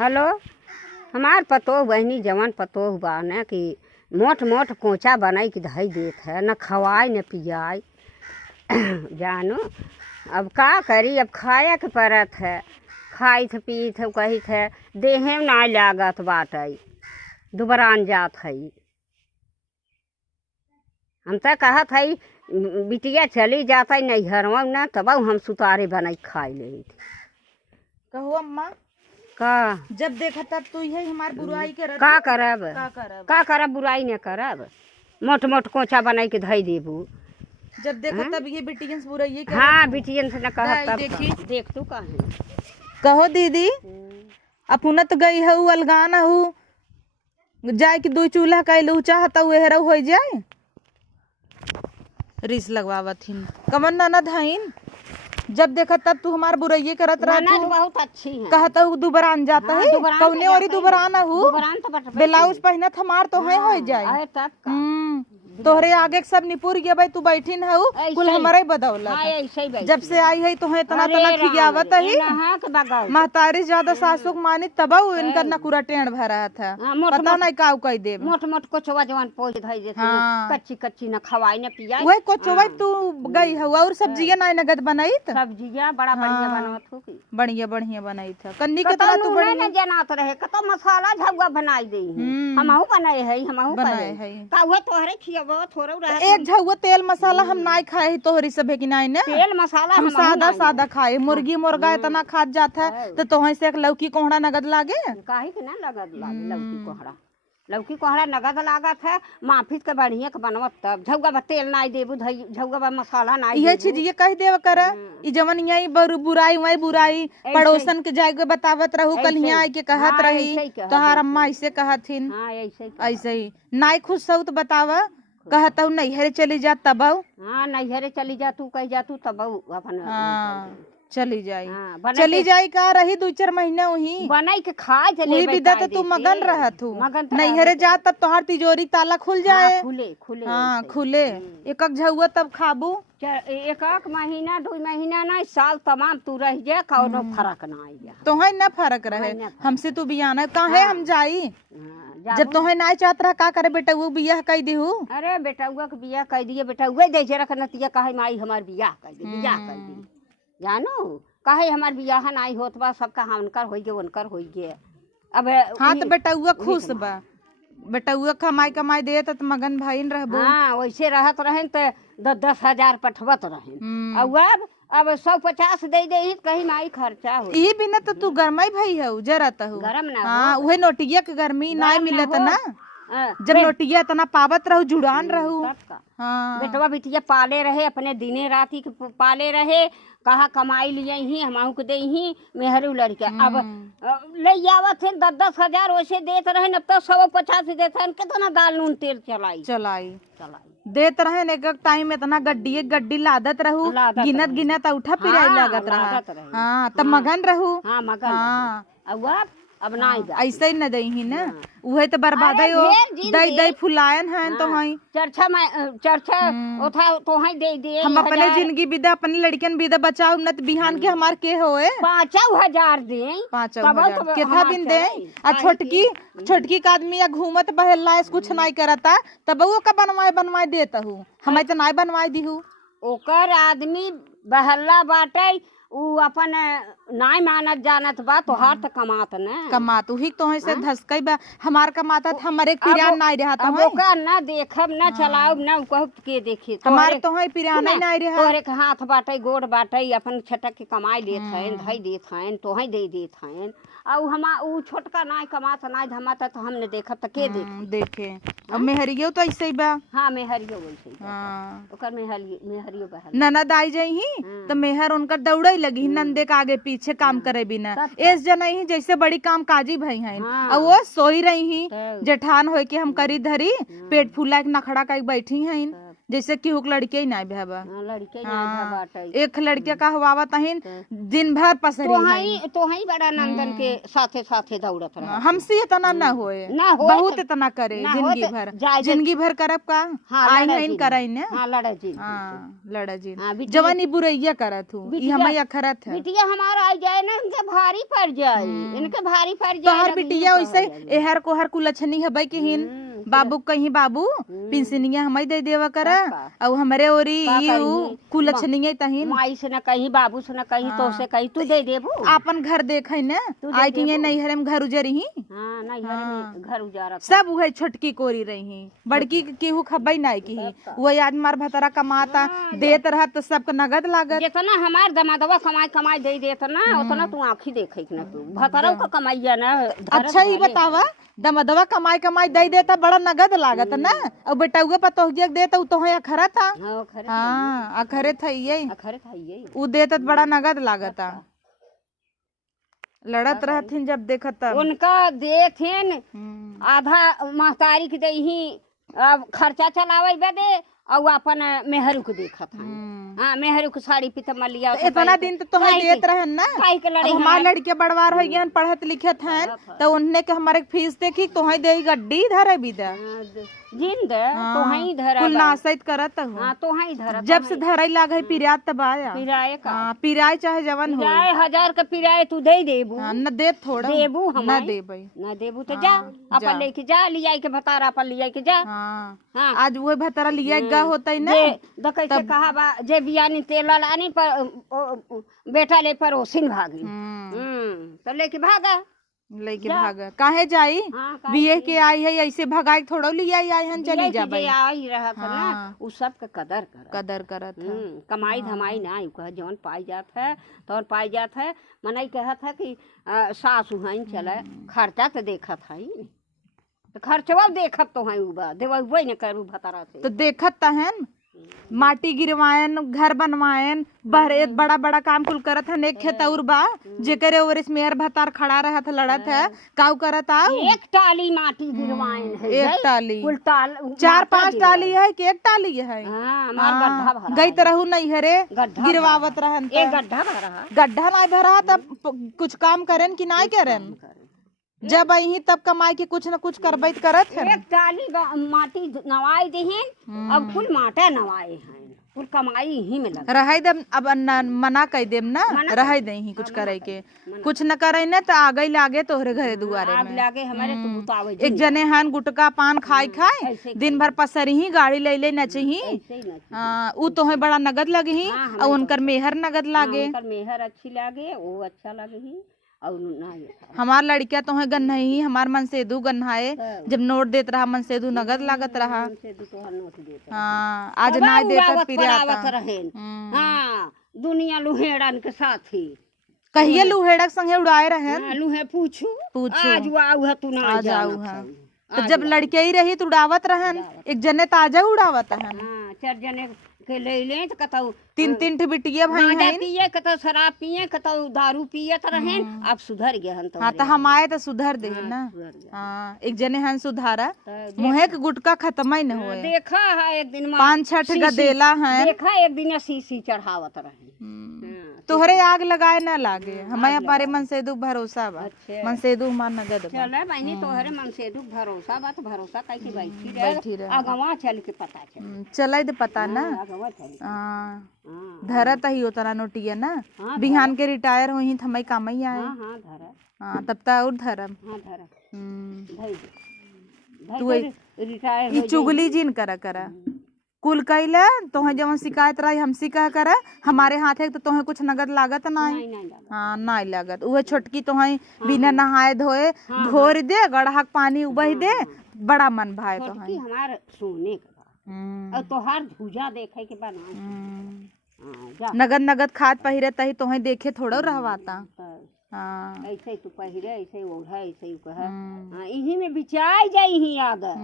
Hello. हमार पतोह बहनी जवन पतोह बा न कि मोट मोट कोचा बनाई के धई देत है, न खवाए न पियाई। जानो अब का करी, अब खाया के परत है। खाइत पीत कहित है देहे में ना लागत बाटई, दुबरान जात हई। हम तो कहत हई बिटिया चली जाता नैहरवा न, तब हम सुतारे बनाई खाई ले। कहो अम्मा, का जब देखा तब तू ही हमार बुराई के का करब, का करब बुराई न करब। मोट मोट कोचा बनाई के धई देबू। जब देखा तब ये बिटियन से बुराई के हाँ बिटियन से न कहत तब देखी। देख तू कहे कहो दीदी, अपना तो गई हूँ अलगाना हूँ जाए कि दो चूल्हा कैलू चाहता उहरा हो जाए। रिस लगवावत हिन कमन ननद हईन, जब देखा तब तू हमार बुराई करत रह। ननद बहुत अच्छी है। कहता हूँ दुबरान जाता हाँ, है, दुबरान कौने तो और जाता दुबरान हूँ। दुबरान तो बटबे ब्लाउज पहनत हमार तो है हो जाए। अरे तब का तोहरे आगे के सब निपुर गया भाई, तू बैठीन हूँ ऐसे कुल ही। हमारे बदौलत हाँ, ऐसे ही बैठी जब से आई है तुम्हें तना अरे तना राम खियावत रे, ही। नहा के बगाओ। महतारी ज्यादा सासुक मानी तब इनका नकुरा टेढ़ भरा था। हाँ, मोट पता मोट नहीं काऊ कह दे। मोट मोट कोचवा जवान पोज धई देते हाँ। कच्ची कच्ची न खवाई न पियाई। वही कोचो तू गई हूँ और सब्जियां नहीं नगद बनाई था। सब्जियां बड़ा बढ़िया बनवत हो की। बढ़िया बढ़िया बनाई था कन्नी के कतो तरह तू नूने बढ़िया न जनात रहे, कतो मसाला झगवा बनाई दे। हमहू बनाए है, हमहू बनाए बनाए है। का हुआ तोहरे खियाबो थोड़ो रहे। एक झगुआ तेल मसाला हम नहीं खाए तोहरी सब है कि नहीं ना। तेल मसाला हम हमहू सादा नाई सादा खाए, मुर्गी मुर्गा इतना खात जाता है तो तोहे से एक लौकी कोहड़ा नगद लागे। काहे के ना लगत लागे लौकी कोहड़ा। लौकी कोहड़ा नगद लागत है, माफित के बढ़िया के बनवत तब झौगा बा तेल नाई देबू, झौगा बा मसाला नाई ये देबू। चीज ये कह देव कर ई जवन यही बुराई वही बुराई पड़ोसन के जाए के बतावत रहू, कल ऐसे यहाँ ही। आए के कहत हाँ, रही ऐसे ही कहत तोहार ऐसे अम्मा ऐसे कहथिन। हाँ ऐसे ही। ऐसे ही नाई खुश सऊ तो बतावा, कहता हूँ नैहरे चली जा तब हाँ नैहरे चली जा तू, कही जा तू तब अपन चली जाई। हाँ, चली जाई का रही 2-4 महीने वही बनाई के खाए चले वही विदा तो तू मगन रहत हूँ। नैहरे जा तब तोहार तिजोरी ताला खुल जाए। खुले खुले हाँ खुले एक झुआ तब खाबू। एक महीना 2 महीना नहीं साल तमाम तू रह जा, कौनो फर्क ना आई जा। तोहे न फर्क रहे हमसे तू बियाना काहे हम जाई। जब तोहे ना चाहत रहा का करे बेटा वो बियाह कह दी हूँ। अरे बेटा हुआ के बियाह कह दिए, बेटा हुए दे रख नतिया कहे माई हमार बियाह कर दे, बियाह कर दे। जानो कहे हमार बियाह नहीं होत बा, सबका हमकर होई गे उनकर होई गे। अब हाँ तो बेटा हुआ खुश बा, बेटा हुआ कमाई कमाई दे तो मगन भाई रहबो। हाँ वैसे रहत रहे तो 10-10 हजार पठवत रहे। अब 150 दे दे कहीं माई खर्चा हो। ई बिना तो तू गरमाई भाई है जरत हो। गरम ना हाँ वही नोटिया के गर्मी ना मिलत ना। जब नोटिया इतना पावत रहू जुड़ान रहू। हाँ बेटवा बिटिया पाले रहे, अपने दिने राती के पाले रहे। कहा कमाई लिए ही हम दे ही मेहरू लड़के। अब ले आवत है 10-10 हजार वैसे देत रहे, अब तो 150 देते हैं। कितना दाल नून तेल चलाई देत रहे एक टाइम इतना गड्डी लादत रहू, गिनत उठा पिराई लागत रहा। हाँ तब मगन रहू। हाँ मगन अब ना ऐसे ही न दही ना उहे तो बर्बाद हो दई फुलायन है तो हई चर्चा ओथा तो हई दे हम अपने जिंदगी बिदा अपनी लड़कियन बिदा बचाओ न त बिहान के हमार के होए 5,000 दे 5,000 केथा बिन दे। आ छोटकी का आदमी या घूमत बहेला कुछ नहीं करता तब वो का बनवाए देता हूँ, हमें तो नहीं बनवाए दी हूँ। ओकर आदमी बहल्ला बाटे उ अपन नाई मानत जानत बा, तोहार त कमात न कमात ही तो से धसकई बा हमार कमाता हमारे पिरान नहीं रहा तो ओका न देखब न चलाओ न कह के देखे हमार तो है पिरान नहीं रहा। तोहरे के हाथ बाटे गोड़ बाटे अपन छटक के कमाई लेत हैं, धई देत हैं, तोहे दे देत हैं। और हमा उ छोटका नाई कमात नाई धमाता तो हमने देखब त के देखे। अब मेहरियो तो ऐसे ही बा। हाँ मेहरियो वैसे ओकर मेहरियो बहल ननद आई जाई तो मेहर उनका दौड़े लगी नंदे के आगे पीछे काम करे बिना इस जना ही जैसे बड़ी काम काजी भई हैं। और वो सोई रही ही जेठान हो के हम करी धरी पेट फूला के नखड़ा का बैठी हैं। जैसे कि हुक लड़के ही नहीं भेबा। लड़के हाँ, बाटे एक लड़के का हुआ तहिन दिन भर पसरी तो ही बड़ा नंदन के साथे साथे दौड़त रहा। हमसे इतना ना होए, ना होए बहुत तो- इतना करे ना जिंदगी होए तो भर, जाए- जिंदगी भर करब का हाँ, आई लड़ा हइन जिन। कराई ने। हाँ लड़ा जी हाँ लड़ा जी हाँ, बिटिया- जवानी बुरैया करत हूँ, ई बिटिया- हमें अखरत है। बिटिया हमारा आ जाए ना इनके भारी पड़ जाए, इनके भारी पड़ जाए तोहर लगी बिटिया तो वैसे हो जाए। एहर कोहर कुलछनी है कि हिन बाबू कहीं बाबू पिंसनिया हमें दे देवा करा और हमरे ओरी का ई करी? कुलछनी तहिन माई से न कहीं बाबू से न कहीं तो से कहीं तू दे देबू। आपन घर देखे न तू दे आई कि देबू। नहीं हरम घर उजरी ही हाँ नहीं में घर उजारा था। सब वही छोटकी कोरी रही बड़की के केहू खबई नहीं की वही आज मार भतरा कमाता देत रहा तो सबके नगद लागत। जितना हमार दमादवा कमाई कमाई दे देत ना उतना तू आँखी देखे न तू भतरव का कमाइया ना अच्छा ही बतावा दमदवा कमाई कमाई दे देता बड़ा नगद लागत ना और बेटउआ पतोहिया देता उ तो अखरा था। हाँ अखरे था ये अखरे था ये उ देतत बड़ा नगद लागता। लड़त रहथिन जब देखत तब उनका देथिन आधा महतारी के दही अब खर्चा चलावे बदे और अपन मेहरू को देखत हन। हाँ मेहरू को साड़ी पीता मलिया इतना दिन तो तुम्हें देत रहन ना। काहे के लड़े हमारे लड़के बड़वार हो गए पढ़त लिखत हैं तो उनने के हमारे फीस देखी तुम्हें दे गड्डी धरे बिदा जिंद तो हई धरा कुल नासैत करत हूँ। हाँ तो हई धरा जब से धरई लागे पिरात तब आया पिराए का पिराय चाहे जवन हो पिराए 1000 का पिराए तू दे देबू न दे थोड़ा देबू न हमारे देबै। ना देबू तो जा अपन लेके जा लिया के भतारा अपन लिया के जा। हाँ हाँ आज वो भतरा लिया गा होता ना दकै से कहा बा जे बियानी तेल लानी पर बेटा ले परोसिन भागी तो लेके भागा लेके भागा काहे जाई हाँ, बीए के आई है ऐसे भगाई थोड़ो लिया आई हन चली जा भाई आई रहा था ना उ सब के कदर कर कदर करत है। कमाई धमाई ना उ कह जौन पाई जात है तौन पाई जात है। मनई कहत है कि सासु हईन चले खर्चा तो देखत हई तो खर्चवा देखत तो हई उबा देवई न करू भतारा से तो देखत तहन माटी गिरवायन घर बनवायन बहरे बड़ा बड़ा काम कुल करत हन। एक खेत और बा जेकरे ओरिस मेयर भतार खड़ा रहत लड़त है काऊ करत आओ एक टाली माटी गिरवाइन है एक टाली कुल टाल 4-5 टाली है कि एक टाली है। हां मार गड्ढा भरा गई तरहू नहीं हरे गड्ढा गिरवावत रहन त। एक गड्ढा भरा गड्ढा नहीं भरा तब कुछ काम करेन कि नहीं करेन जब आई तब कमाई के कुछ न कुछ करबैत करत है। एक टाली माटी नवाई देहिन अब कुल माटा नवाए हैं कुल कमाई ही में लगा रह दम अब मना कह देम ना रह दे ही कुछ करे के कुछ न करे न तो आगे लागे तोहरे घरे दुआरे आग में लागे हमारे तो बुतावे एक जने हन गुटका पान खाई खाए दिन भर पसरी ही गाड़ी ले ले नचही ऐसे ही ना उ तोहे बड़ा नगद लगे ही और उनकर मेहर नगद लागे उनकर मेहर अच्छी लागे वो अच्छा लगे ही और ना ये हमार लड़किया तोहे गन्नही हमार मनसेदू गन्हाए जब नोट देत रहा मनसेदू नगद लागत रहा। से दो तो नोट देते हाँ आज ना देत पिरियाता रहेन हाँ दुनिया लुहेड़न के साथ ही कहिए लुहेड़क संगे उड़ाए रहे लुहे पूछू आज आऊ है तू ना आ जाऊ हाँ तो जब लड़के ही रही तो उड़ावत रहन एक जने ताजा उड़ावत हन। हाँ 4 जने के ले ले तो कतौ 3 ठे बिटिया भाई गांजा हैं। पिए कतौ शराब पिए कतौ दारू पिए त रहेन अब सुधर गए हन तो हाँ तो हम आए तो सुधर दे ना। हाँ एक जने हन सुधारा मुहे के गुटका खत्म ही न होए देखा है एक दिन 5-6 गदेला है देखा एक दिन सीसी चढ़ावत रहे तोहरे आग लगाए ना लागे हमारे हमारे मनसेदू भरोसा बा मनसेदू हमार नगद बा। चले बहनी तोहरे मन से दुख भरोसा बा तो भरोसा कई की बैठी बैठी रहे। रहे अगवा चल के पता चल चले दे पता ना अगवा चल हाँ धरत ही उतना नोटिया ना बिहान के रिटायर हुई थमई कामई आए हाँ हाँ धरा हाँ तब तक और धरम हाँ धरा धई दे तू रिटायर ई चुगली जिन करा कुल कैला तोहे जवन शिकायत रही हम कह करे हमारे हाथ है तो तोहे कुछ नगद लागत नहीं नहीं लगा हाँ नहीं लागत उहे छोटकी तोहे बिना नहाए धोए घोर दे गड़हा के पानी उबह दे बड़ा मन भाई तो छोटकी हमार सोने का और तोहार भूजा देखे के बना हाँ, जा नगद नगद खाद पहिरे तही तोहे देखे थोड़ो रहवाता हाँ ऐसे तू पहिरे ऐसे ओढ़ा ऐसे कह इही में बिचाई जाई ही आदत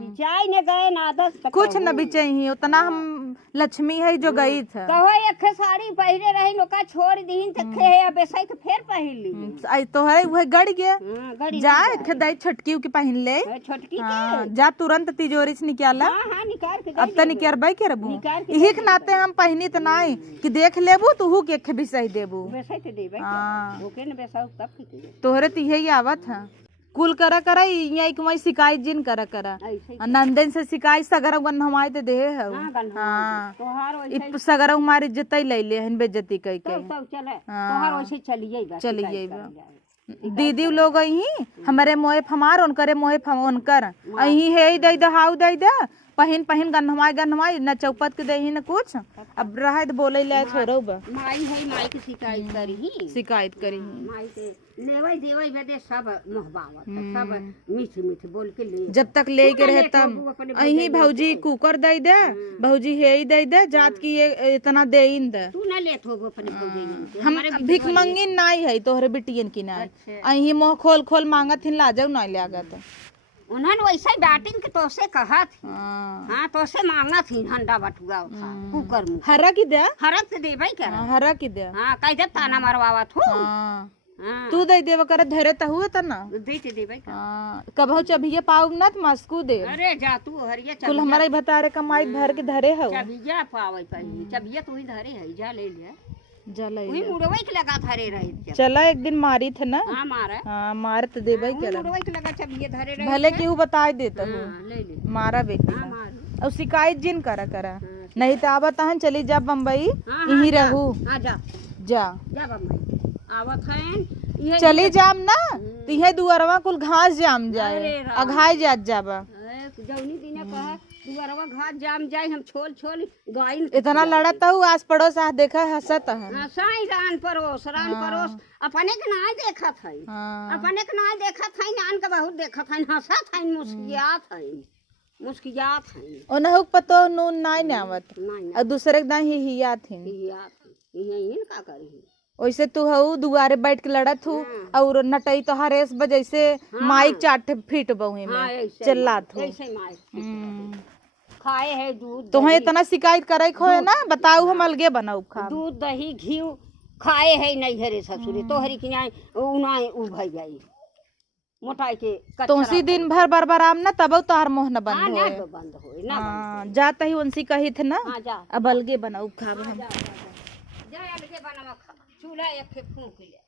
बिचाई ने गए ना आदत कुछ न बिचाई उतना हम लक्ष्मी है जो गई था कहो एक साड़ी पहिरे रही लोका छोड़ दीन त खे अब ऐसे तो फिर पहिर ली आई तो है वह गड़ गया गड़ी जा खे दई छटकी के पहन ले छोटकी हाँ, जा तुरंत तिजोरी से निकाला हां निकाल के अब तो निकरबे करबू यही के नाते हम पहनी तो नहीं कि देख लेबू तू हु के भी सही देबू वैसे तो देबे हाँ ओके न वैसा तब की तोहरे तो यही आवत है कुल करा करा यही कि मैं शिकायत जिन करा करा ऐसे नंदन से शिकायत सगर गन हमारे तो दे है हाँ तोहार वैसे सगर हमारी इज्जत ले ले हन बेइज्जती कह के सब चले तोहार वैसे चलिए बस चलिए दीदी लोग अही हमारे मोहे फमार उनकरे मोहे उनकर अही है दे दहाउ दे दे पहन पहन गन्हमाई न चौपत के दही न कुछ अब रहा तो बोले ले छोड़ो बा माई है माई की शिकायत करी माई के लेवई देवई बदे सब मोहबावत सब मीठ मीठ बोल के ले जब तक ले के रहता अही भौजी कुकर दे दे भौजी हे दे दे जात की ये इतना दे इन दे तू न लेत हो अपने भौजी हम भिख मंगी नाई है तोहरे बिटियन की ना अही मोह खोल खोल मांगत हिन ला जाऊ ना लागत उन्हन वैसे बैटिंग के तोसे कहत हां तोसे मांगत ही हंडा बटुआ उठा कुकर में हरा की दे हरक से देबई कर हरा की दे हां कह दे ताना मरवावत हो हां तू दे देव कर धरे त हुए त ना दे ते देबई कर हां कबहू चबिया पाऊ न त मस्कू दे अरे जा तू हरिया कुल हमारे भतारे कमाई भर के धरे हो चबिया पावे पई चबिया तू ही धरे है जा ले ले जला वही मुड़वई के लगा धरे रही चला एक दिन मारी थे ना हां मारे हां मार त देबई कर मुड़वई के लगा चबिया धरे रही भले केहू बता देता हूँ ले ले मारा बेटी हां मार और शिकायत जिन करा करा नहीं तो आवत हन चली जा बम्बई यही रहू हां जा जा जा बम्बई आवत है चली जाम ना तो यह दुअरवा कुल घास जाम जाए अघाई जात जाबा जौनी दिने कहा दुअरवा घास जाम जाए हम छोल गाय इतना लड़त हूँ आस पड़ोस आ देखा हंसत है साई रान परोस अपने के ना देखत है अपने के ना देखत है नान के बहुत देखत है हंसत है मुस्कियात है ओनहु पतो नून नाई ने आवत नहीं और दूसरे के दाही हियात हिन यही का करी वैसे तू हऊ दुआरे बैठ के लड़त हूँ और नटई तो हरेस बजे से माइक चाट फीट बहुई में चिल्लात हूँ ऐसे खाए है दूध तो इतना शिकायत करे खो है ना बताऊ हम अलगे बनाऊ खा दूध दही घी खाए है नहीं घरे ससुरे तो हरी की उनाई उ भई जाई मोटाई के तुमसी दिन भर बरबराम ना तब तोहर मोह न बंद होए बंद होए ना जात ही उनसी कही थे ना अब अलगे बनाऊ खा हम जा अलगे बनावा खा चूल्हा एक फूंक ले